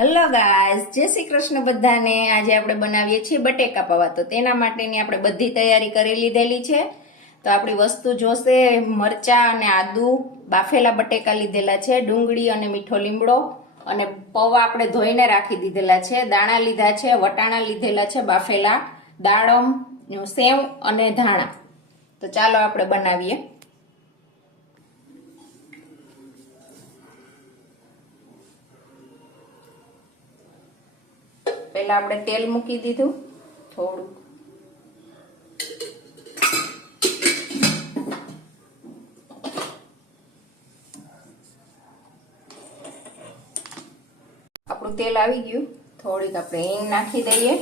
Hello guys, જય શ્રી કૃષ્ણ બધાને। આજે આપણે બનાવીએ છીએ બટેકા પૌવા। તો તેના માટેની આપણે બધી તૈયારી કરી લીધેલી છે। તો આપણી વસ્તુ જોશે મરચા અને આદુ, બાફેલા બટેકા લીધેલા છે, ડુંગળી અને મીઠો લીમડો અને પૌવા આપણે ધોઈને રાખી દીધેલા છે, દાણા લીધા છે, વટાણા લીધેલા છે બાફેલા, દાડમ, સેવ અને ધાણા। તો ચાલો આપણે બનાવીએ। પહેલા આપણે તેલ મૂકી દીધું થોડું, આપણું તેલ આવી ગયું। થોડીક આપણે હિંગ નાખી દઈએ,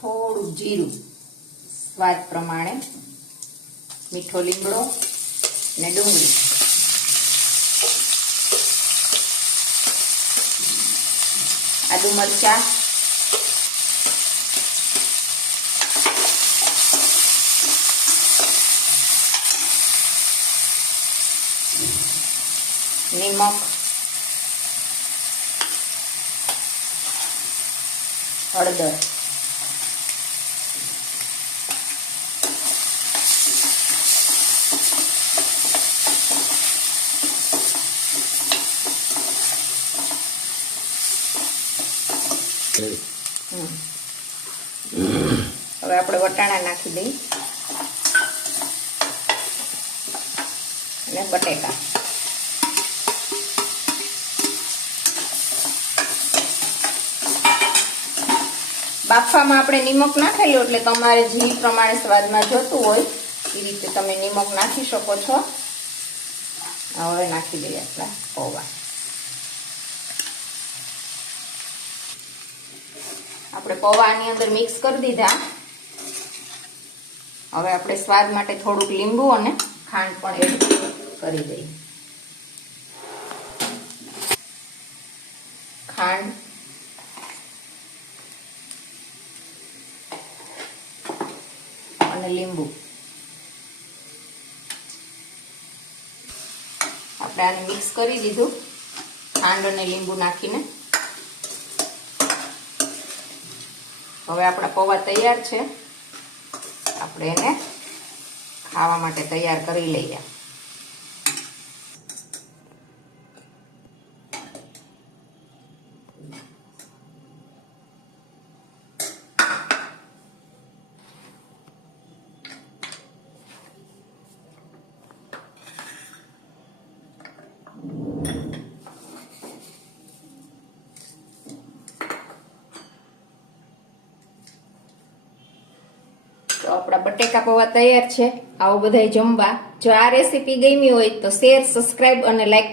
થોડું જીરું સ્વાદ પ્રમાણે, મીઠો લીમડો ને ડુંગળી, આદુ મરચા, નિમક, હળદર, હવે આપણે વટાણા નાખી દઈએ અને બટેકા, બાફવામાં આપણે નિમક નાખેલું એટલે તમારે જે પ્રમાણે સ્વાદમાં જોતું હોય એ રીતે તમે નિમક નાખી શકો છો। હવે નાખી દઈએ આપણા પૌવા। આપણે પૌવાની અંદર મિક્સ કરી દીધા। હવે આપણે સ્વાદ માટે થોડુંક લીંબુ અને ખાંડ પણ એડ કરી દઈએ। ખાંડ, અને લીંબુ આપણે આને મિક્સ કરી દીધું ખાંડ અને લીંબુ નાખીને। હવે આપણા પૌવા તૈયાર છે, આપણે એને ખાવા માટે તૈયાર કરી લઈએ। તો આપણા બટેકા પૌવા તૈયાર છે। આવો બધાય જમવા। જો આ રેસીપી ગમી હોય તો શેર, સબસ્ક્રાઇબ અને લાઈક